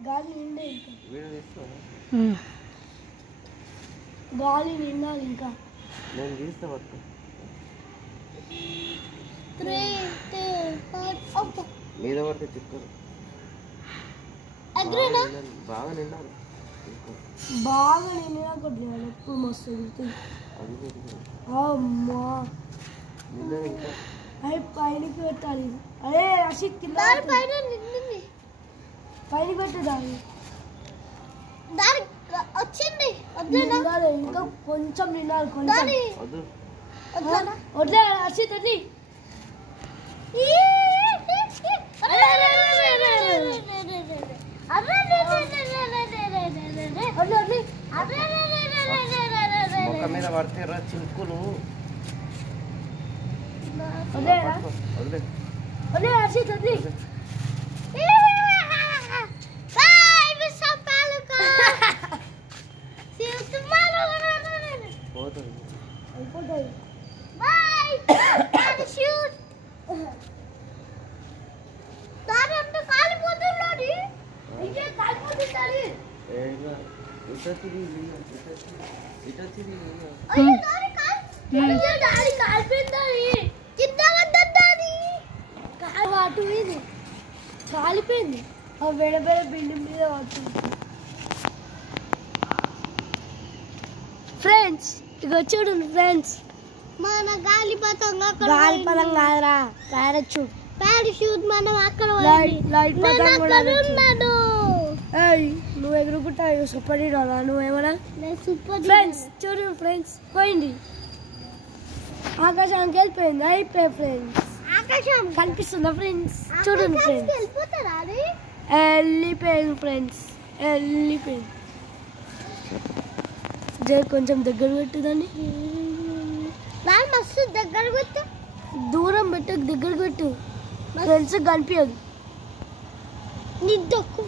గాలి నిండే గాలి నిండాలి ఇంకా నేను తీస్తా పట్టు మీద పడితే చిక్కరు బాగా నిండాలి బాగా నిండినా కొద్దిగా ఎప్పుడు మస్తు అమ్మా అరే పైనకి పెట్టాలి అరే రషీద్ కింద పైన పెట్టాలి వచ్చింది ఇంకా కొంచెం నిండాలి కొంచెం వద్లే రషీద్ వద్లి మొక్క మీద పడితే రా చింకులు వద్లే రషీద్ వద్లి అయిపోతుంది కాలిపోయింది ఆ వేడబేడ బిల్డింగ్ మీద ఫ్రెండ్స్ ఇక చూడండి ఫ్రెండ్స్ మన గాలిపటం గాలిపటం కాదురా పారాచూట్ పారాషూట్ మనం అక్కడ లైట్ పటం కూడా ఉన్నాడు నువ్వు ఎగురుకుంటా సూపర్ హీరో నువ్వేమన్నా సూపర్ ఫ్రెండ్స్ చూడండి ఫ్రెండ్స్ పోయింది ఆకాశానికి వెళ్ళిపోయింది అయిపోయి ఫ్రెండ్స్ ఆకాశం కనిపిస్తుందా ఫ్రెండ్స్ చూడండి ఫ్రెండ్స్ వెళ్ళిపోతారా వెళ్ళిపోయింది ఫ్రెండ్స్ వెళ్ళిపోయింది కొంచెం దగ్గర పెట్టుదని మస్తు దగ్గర పెట్టు దూరం పెట్టు దగ్గర పెట్టు ఫ్రెండ్స్ కనిపించదు నీ దొక్కు